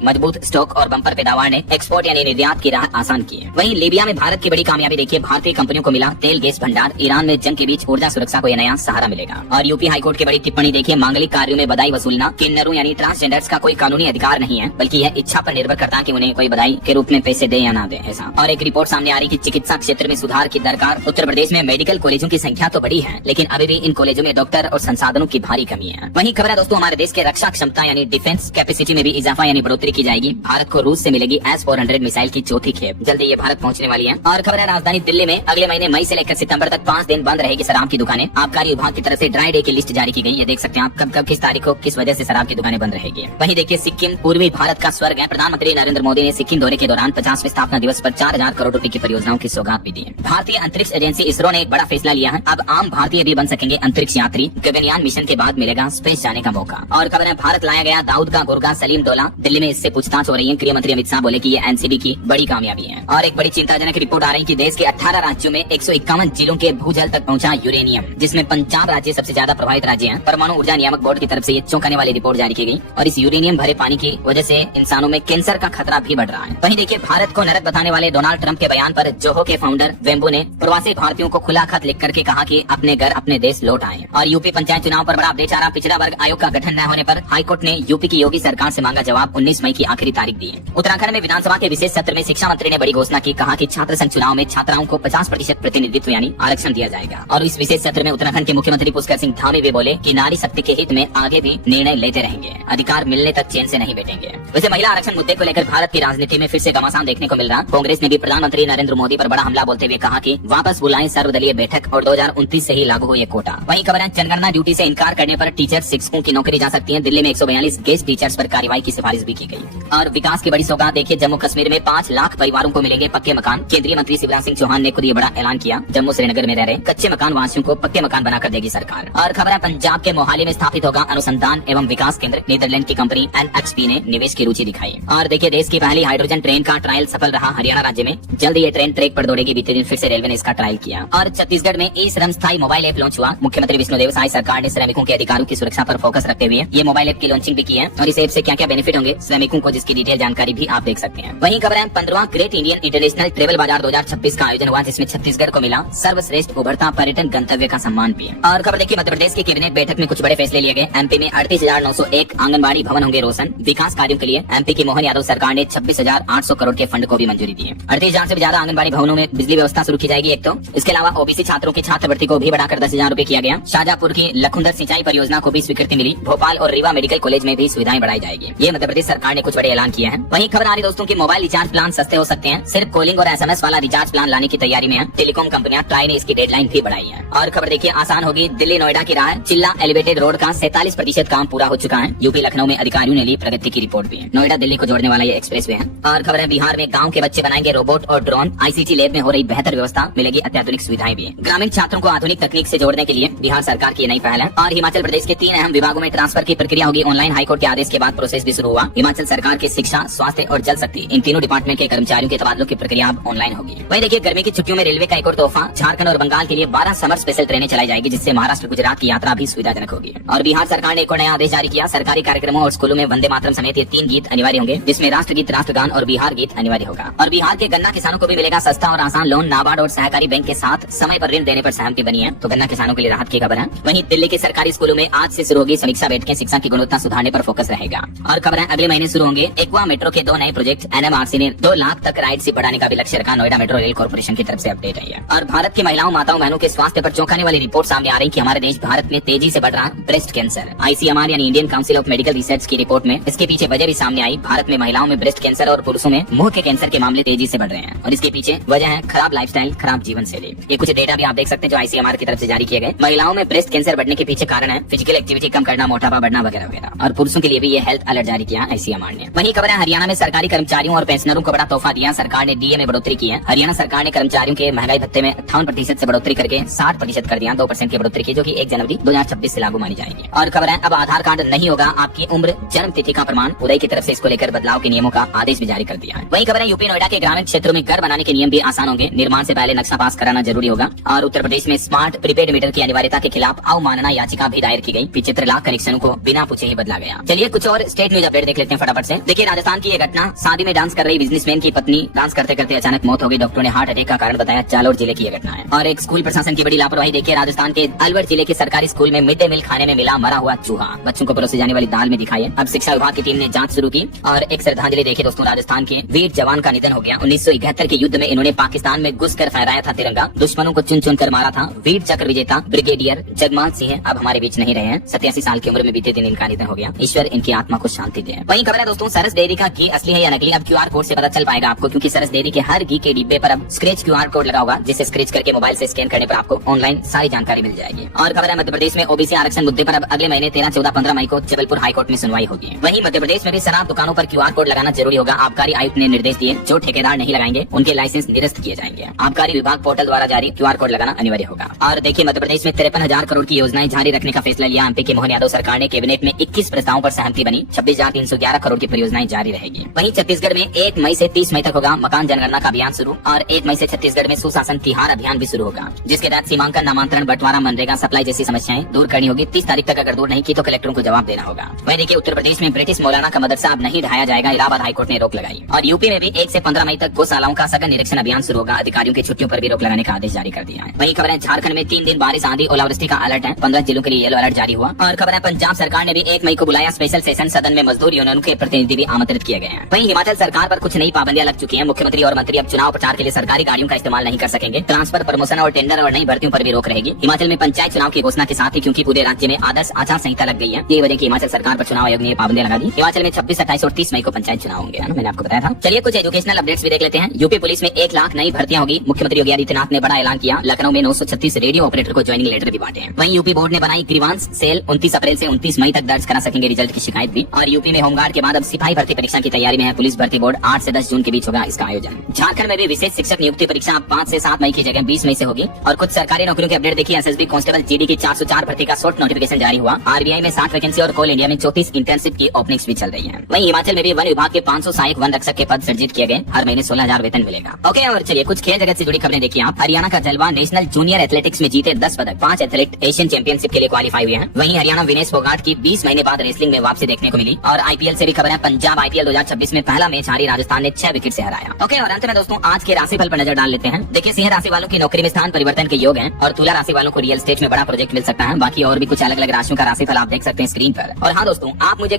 मजबूत स्टॉक और बम्पर पैदावार ने एक्सपोर्ट यानी निर्यात की राह आसान की है। वहीं लीबिया में भारत की बड़ी कामयाबी देखिए, भारतीय कंपनियों को मिला तेल गैस भंडार। ईरान में जंग के बीच ऊर्जा सुरक्षा को यह नया सहारा मिलेगा। और यूपी हाईकोर्ट की बड़ी टिप्पणी देखिए, मांगलिक कार्यों में बधाई वसूलना किन्नरों यानी ट्रांसजेंडर्स का कोई कानूनी अधिकार नहीं है, बल्कि यह इच्छा पर निर्भर करता है कि उन्हें कोई बधाई के रूप में पैसे दे या ना दे ऐसा। और एक रिपोर्ट सामने आ रही कि चिकित्सा क्षेत्र में सुधार की दरकार। उत्तर प्रदेश में मेडिकल कॉलेजों की संख्या तो बड़ी है, लेकिन अभी भी इन कॉलेजों में डॉक्टर और संसाधनों की भारी कमी है। वहीं खबर है दोस्तों, हमारे देश के रक्षा क्षमता यानी डिफेंस कैपेसिटी में भी इजाफा यानी बढ़ोतरी की जाएगी। भारत को रूस से मिलेगी S-400 मिसाइल की चौथी खेप, जल्दी ये भारत पहुंचने वाली है। और खबर है राजधानी दिल्ली में अगले महीने मई से लेकर सितंबर तक 5 दिन बंद रहेगी शराब की दुकानें। आबकारी विभाग की तरफ से ड्राई डे की लिस्ट जारी की गई। ये देख सकते हैं आप कब कब किस तारीख को किस वजह से शराब की दुकानें बंद रहेगी। वहीं देखिए, सिक्किम पूर्वी भारत का स्वर्ग है। प्रधानमंत्री नरेंद्र मोदी ने सिक्किम दौरे के दौरान 50वें स्थापना दिवस पर 4000 करोड़ रुपए की परियोजनाओं की सौगात भी दी है। भारतीय अंतरिक्ष एजेंसी इसरो ने एक बड़ा फैसला लिया है। अब आम भारतीय भी बन सकेंगे अंतरिक्ष यात्री। गगनयान मिशन के बाद मिलेगा स्पेस जाने का मौका। और खबर है, भारत लाया गया दाऊद का गुर्गा सलीम डोला। दिल्ली में इससे पूछताछ हो रही है। गृह मंत्री अमित शाह बोले कि ये एनसीबी की बड़ी कामयाबी है। और एक बड़ी चिंताजनक रिपोर्ट आ रही है कि देश के 18 राज्यों में 151 जिलों के भूजल तक पहुंचा यूरेनियम, जिसमें पंजाब राज्य सबसे ज्यादा प्रभावित राज्य है। परमाणु ऊर्जा नियामक बोर्ड की तरफ से ये चौंकाने वाली रिपोर्ट जारी की गई। और इस यूरेनियम भरे पानी की वजह से इंसानों में कैंसर का खतरा भी बढ़ रहा है। वहीं देखिए, भारत को नरक बताने वाले डोनाल्ड ट्रंप के बयान पर जोहो के फाउंडर वेम्बो ने प्रवासी भारतीयों को खुला खत लिख करके कहा कि अपने घर अपने देश लौट आए। और यूपी पंचायत चुनाव पर बड़ा अपडेट आ रहा। पिछड़ा वर्ग आयोग का गठन न होने पर हाईकोर्ट ने यूपी की योगी सरकार से मांगा जवाब। 19 मई की आखिरी तारीख दी है। उत्तराखंड में विधानसभा के विशेष सत्र में शिक्षा मंत्री ने बड़ी घोषणा की। कहा कि छात्र संघ चुनाव में छात्राओं को 50% प्रतिनिधित्व यानी आरक्षण दिया जाएगा। और इस विशेष सत्र में उत्तराखंड के मुख्यमंत्री पुष्कर सिंह धामी भी बोले कि नारी शक्ति के हित में आगे भी निर्णय लेते रहेंगे, अधिकार मिलने तक चैन से नहीं बैठेंगे। वैसे महिला आरक्षण मुद्दे को लेकर भारत की राजनीति में फिर से घमासान देखने को मिल रहा। कांग्रेस ने भी प्रधानमंत्री नरेंद्र मोदी पर बड़ा हमला बोलते हुए कहा कि वापस बुलाएं सर्वदलीय बैठक और 2029 से ही लागू हो ये कोटा। वहीं खबर है, जनगणना ड्यूटी से इनकार करने पर टीचर शिक्षकों की नौकरी जा सकती है। दिल्ली में 142 गेस्ट टीचर्स पर कार्रवाई की सिफारिश भी की गई। और विकास की बड़ी सौगात देखिए, जम्मू कश्मीर में 5 लाख परिवारों को मिलेंगे पक्के मकान। केंद्रीय मंत्री शिवराज सिंह चौहान ने खुद ये बड़ा ऐलान किया। जम्मू श्रीनगर में रह रहे कच्चे मकान वासियों को पक्के मकान बनाकर देगी सरकार। और खबर है, पंजाब के मोहाली में स्थापित होगा अनुसंधान एवं विकास केंद्र। नीदरलैंड की कंपनी NXP ने निवेश की रुचि दिखाई। और देखिए, देश की पहली हाइड्रोजन ट्रेन का ट्रायल सफल रहा हरियाणा राज्य में। जल्द ये ट्रेन ट्रैक पर दौड़ेगी। बीते दिन फिर से रेलवे ने इसका ट्रायल किया। और छत्तीसगढ़ में ई श्रम स्थायी मोबाइल ऐप लॉन्च हुआ। मुख्यमंत्री विष्णुदेव साय सरकार ने श्रमिकों के अधिकारों की सुरक्षा पर फोकस रखते हुए ये मोबाइल ऐप की लॉन्चिंग भी की है। और इस ऐप से क्या क्या बेनिफिट होंगे श्रमिकों को, जिसकी डिटेल जानकारी भी आप देख सकते हैं। वहीं खबर है, 15वां ग्रेट इंडियन इंटरनेशनल ट्रेवल बाजार 2026 का आयोजन हुआ, जिसमें छत्तीसगढ़ को मिला सर्वश्रेष्ठ उभरता पर्यटन गंतव्य का सम्मान भी। और खबर देखिए, मध्य प्रदेश की कैबिनेट बैठक में कुछ बड़े फैसले लिए गए। एमपी में 38,901 आंगनबाड़ी भवन होंगे रोशन। विकास कार्यों के लिए एमपी की मोहन यादव सरकार ने 26,800 करोड़ के फंड को भी मंजूरी दी है। 38,000 से ज्यादा आंगनबाड़ी भवनों में बिजली व्यवस्था शुरू की जाएगी। एक तो इसके अलावा ओबीसी छात्रों की छात्रवृत्ति को भी बढ़ाकर 10,000 रूपए किया गया। शाहजहांपुर की लखुंदर सिंचाई परियोजना को भी स्वीकृति मिली। भोपाल और रीवा मेडिकल कॉलेज में भी सुविधाएं बढ़ाई जाएगी। ये मध्य प्रदेश सरकार ने कुछ बड़े ऐलान किए हैं। वहीं खबर आ रही दोस्तों की मोबाइल रिचार्ज प्लान सस्ते हो सकते हैं। सिर्फ कॉलिंग और SMS वाला रिचार्ज प्लान लाने की तैयारी में है। टेलीकॉम कंपनियां ट्राई ने इसकी डेडलाइन भी बढ़ाई है। और खबर देखिए, आसान होगी दिल्ली नोएडा की राह। चिल्ला एलिवेटेड रोड का 47% काम पूरा हो चुका है। यूपी लखनऊ में अधिकारियों ने ली प्रगति की रिपोर्ट भी। नोएडा दिल्ली को जोड़ने वाला ये एक्सप्रेस वे है। और खबर है, बिहार में गाँव के बच्चे बनाएंगे रोबोट और ड्रोन। ICT लैब में हो रही बेहतर व्यवस्था, मिलेगी अत्याधुनिक सुविधाएं भी। ग्रामीण छात्रों को आधुनिक तकनीक से जोड़ने के लिए बिहार सरकार की नई पहल है। और हिमाचल प्रदेश के 3 अहम विभागों में ट्रांसफर की प्रक्रिया होगी ऑनलाइन। हाईकोर्ट के आदेश के बाद प्रोसेस भी शुरू हुआ। हिमाचल सरकार के शिक्षा, स्वास्थ्य और जल शक्ति इन तीनों डिपार्टमेंट के कर्मचारियों के तबादलों की प्रक्रिया अब ऑनलाइन होगी। वहीं देखिए, गर्मी की छुट्टियों में रेलवे का एक और तोहफा। झारखंड और बंगाल के लिए 12 समर स्पेशल ट्रेनें चलाई जाएगी, जिससे महाराष्ट्र गुजरात की यात्रा भी सुविधाजनक होगी। और बिहार सरकार ने एक और नया आदेश जारी किया। सरकारी कार्यक्रमों और स्कूलों में वंदे मातरम समेत ये 3 गीत अनिवार्य होंगे, जिसमें राष्ट्रगीत, राष्ट्रगान और बिहार गीत अनिवार्य होगा। और बिहार के गन्ना किसानों को भी मिलेगा सस्ता और आसान लोन। नाबार्ड और सहकारी बैंक के साथ समय पर ऋण देने पर सहमति बनी है, तो गन्ना किसानों के लिए राहत की खबर है। वहीं दिल्ली के सरकारी स्कूलों में आज से शुरू होगी समीक्षा बैठकें। शिक्षा की गुणवत्ता सुधारने पर फोकस रहेगा। और खबर है, अगले महीने शुरू होंगे एक्वा मेट्रो के 2 नए प्रोजेक्ट। NMRC ने 2 लाख तक राइड से बढ़ाने का भी लक्ष्य रखा। नोएडा मेट्रो रेल कॉर्पोरेशन की तरफ से अपडेट है। और भारत की महिलाओं, माताओं, बहनों के स्वास्थ्य पर चौंकाने वाली रिपोर्ट सामने आ रही कि हमारे देश भारत में तेजी से बढ़ रहा ब्रेस्ट कैंसर। ICMR यानी Indian council of medical research की रिपोर्ट में इसके पीछे वजह भी सामने आई। भारत में महिलाओं में ब्रेस्ट कैंसर और पुरुषों में मुंह के कैंसर के मामले तेजी से बढ़ रहे हैं। और इसके पीछे वजह है खराब लाइफस्टाइल, खराब जीवन शैली। ये कुछ डेटा भी आप देख सकते हैं जो ICMR की तरफ से जारी किए गए। महिलाओं में ब्रेस्ट कैंसर बढ़ने के पीछे कारण है फिजिकल एक्टिविटी कम करना, मोटापा बढ़ना वगैरह वगैरह। और पुरुषों के लिए भी ये हेल्थ अलर्ट जारी किया ICMR ने। वहीं खबर है, हरियाणा में सरकारी कर्मचारियों और पेंशनरों को बड़ा तोहफा दिया। सरकार ने DA में बढ़ोतरी की है। हरियाणा सरकार ने कर्मचारियों के महंगाई भत्ते में 58% से बढ़ोतरी करके 60% कर दिया। 2% की बढ़ोतरी की, जो कि 1 जनवरी 2026 से लागू मानी जाएगी। और खबर है, अब आधार कार्ड नहीं होगा आपकी उम्र जन्म तिथि का प्रमाण। उदय की तरफ से इसको लेकर बदलाव के नियमों का आदेश भी जारी कर दिया है। वहीं खबर है, यूपी नोएडा के ग्रामीण क्षेत्रों में घर बनाने के नियम भी आसान होंगे। निर्माण से पहले नक्शा पास कराना जरूरी होगा। और उत्तर प्रदेश में स्मार्ट प्रीपेड मीटर की अनिवार्यता के खिलाफ अवमानना याचिका याचिका भी दायर की गई। 75 लाख कनेक्शनों को बिना पूछे ही बदला गया। चलिए कुछ और स्टेट न्यूज अपडेट देख लेते हैं फटाफट से। देखिए राजस्थान की ये घटना, शादी में डांस कर रही बिजनेसमैन की पत्नी डांस करते करते अचानक मौत हो गई। डॉक्टरों ने हार्ट अटैक का कारण बताया। जालोर जिले की ये घटना है। और एक स्कूल प्रशासन की बड़ी लापरवाही। देखिए राजस्थान के अलवर जिले के सरकारी स्कूल में मिड डे मील खाने में मिला मरा हुआ चूहा, बच्चों को परोसी जाने वाली दाल में दिखाई है। अब शिक्षा विभाग की टीम ने जांच शुरू की और एक श्रद्धांजलि देखिए दोस्तों। राजस्थान के वीर जवान का निधन हो गया। 1971 के युद्ध में इन्होंने पाकिस्तान में घुसकर फहराया था तिरंगा, दुश्मनों को चुन चुन कर मारा था। वीर चक्र विजेता ब्रिगेडियर जगमाल सिंह अब हमारे बीच नहीं रहे हैं। 87 साल की उम्र में बीते दिन इनका निधन हो गया। ईश्वर इनकी आत्मा को शांति दे। वहीं खबर है दोस्तों, सरस डेयरी का घी असली है या नकली, अब क्यूआर कोड से पता चल पाएगा आपको, क्योंकि सरस डेयरी के हर घी के डिब्बे पर अब स्क्रैच क्यूआर कोड लगा होगा, जिसे स्क्रैच करके मोबाइल से स्कैन करने पर आपको ऑनलाइन सारी जानकारी मिल जाएगी। और खबर है मध्य प्रदेश में ओबीसी आरक्षण मुद्दे पर अब अगले महीने 13, 14, 15 मई को जबलपुर हाईकोर्ट में सुनवाई होगी। वहीं मध्य प्रदेश में भी शराब दुकानों पर क्यूआर कोड लगाना जरूरी होगा। आबकारी आयुक्त ने निर्देश दिए, जो ठेकेदार नहीं लगाएंगे उनके लाइसेंस निरस्त किए जाएंगे। आबकारी विभाग पोर्टल द्वारा जारी क्यूआर कोड लगाना अनिवार्य होगा। और देखिए मध्य प्रदेश में 53,000 करोड़ की योजनाएं जारी रखने का फैसला लिया। एमपी के मोहन यादव सरकार ने कैबिनेट में 21 प्रस्तावों पर सहमति बनी। 26,311 करोड़ की परियोजनाएं जारी रहेगी। वहीं छत्तीसगढ़ में 1 मई से 30 मई तक होगा मकान जनगणना का अभियान शुरू। और 1 मई से छत्तीसगढ़ में सुशासन तिहार अभियान भी शुरू होगा, जिसके तहत सीमांकन, नामांतरण, बंटवारा, मनरेगा, सप्लाई जैसी समस्याएं दूर करनी होगी। 30 तारीख तक अगर दूर नहीं की तो कलेक्टरों को जवाब देना होगा। वहीं देखिए उत्तर प्रदेश में ब्रिटिश मौलाना का मदरसा अब नहीं ढाया जाएगा। इलाहाबाद हाईकोर्ट ने रोक लगाई। और यूपी में भी 1 से 15 मई तक गौशालाओं का सघन निरीक्षण अभियान शुरू होगा। अधिकारियों की छुट्टियों पर भी रोक लगाने का आदेश जारी कर दिया है। वहीं खबर है झारखंड में 3 दिन बारिश, आंधी, ओलावृष्टि का अलर्ट है। 15 जिलों के लिए येलो अलर्ट जारी हुआ। और खबर है पंजाब सरकार ने भी 1 मई को बुलाया स्पेशल सेशन। सदन में मजदूर यूनियन के प्रतिनिधि भी आमंत्रित किए गए हैं। वहीं हिमाचल सरकार पर कुछ नई पाबंदियां लग चुकी हैं। मुख्यमंत्री और मंत्री अब चुनाव प्रचार के लिए सरकारी गाड़ियों का इस्तेमाल नहीं कर सकेंगे। ट्रांसफर, प्रमोशन और टेंडर और नई भर्तियों पर भी रोक रहेगी। हिमाचल में पंचायत चुनाव की घोषणा के साथ ही क्योंकि पूरे राज्य में आदर्श आचार संहिता लग गई है, ये वजह की हिमाचल सरकार पर चुनाव आयोग ने पाबंदियां लगा दी। हिमाचल में 26, 28 और 30 मई को पंचायत चुनाव होंगे, मैंने आपको बताया था। चलिए कुछ एजुकेशनल अपडेट्स भी देख लेते हैं। यूपी पुलिस में 1 लाख नई भर्तियां होगी। मुख्यमंत्री योगी आदित्यनाथ ने बड़ा ऐलान किया। लखनऊ में 936 रेडियो ऑपरेटर को ज्वाइनिंग लेटर भी बांटे हैं। वहीं यूपी बोर्ड ने बनाई ग्रीवांस सेल। 29 अप्रैल से 29 मई तक दर्ज करा सकेंगे रिजल्ट की शिकायत भी। और यूपी में होमगार्ड के बाद अब सिपाही भर्ती परीक्षा की तैयारी में है। पुलिस भर्ती बोर्ड 8 से 10 जून के बीच होगा इसका आयोजन। झारखंड में भी विशेष शिक्षक नियुक्ति परीक्षा 5 से 7 मई की जगह 20 मई से होगी। और कुछ सरकारी नौकरियों के अपडेट देखिए। एसएसबी कांस्टेबल जीडी की 404 भर्ती का शॉर्ट नोटिफिकेशन जारी हुआ। आरबीआई में 60 वैकेंसी और कोल इंडिया में 34 इंटर्नशिप की ओपनिंग्स भी चल रही है। वहीं हिमाचल में भी वन विभाग के 500 सहायक वन रक्षक के पद सृजित किए गए। हर महीने 16,000 वेतन मिलेगा। ओके, और चलिए कुछ खेल जगत से जुड़ी खबरें देखिए आप। हरियाणा का जलवा नेशनल जूनियर एथलेटिक्स में जीते 10 पदक। 5 एथलीट एशियन चैंपियनशिप के लिए क्वालिफाई हुए हैं। वहीं हरियाणा विनेश फोगाट की 20 महीने बाद रेसलिंग में वापसी देखने को मिली। और आईपीएल से भी खबर है। पंजाब आईपीएल 2026 में पहला मैच हारी, राजस्थान ने 6 विकेट से हराया। ओके, और अंत में दोस्तों आज के राशिफल पर नजर डाल लेते हैं। देखिए सिंह राशि वालों की नौकरी में स्थान परिवर्तन के योग हैं। और तुला राशि वालों को रियल एस्टेट में बड़ा प्रोजेक्ट मिल सकता है। बाकी और भी कुछ अलग अलग राशियों का राशिफल आप देख सकते हैं स्क्रीन पर। और हाँ दोस्तों, आप मुझे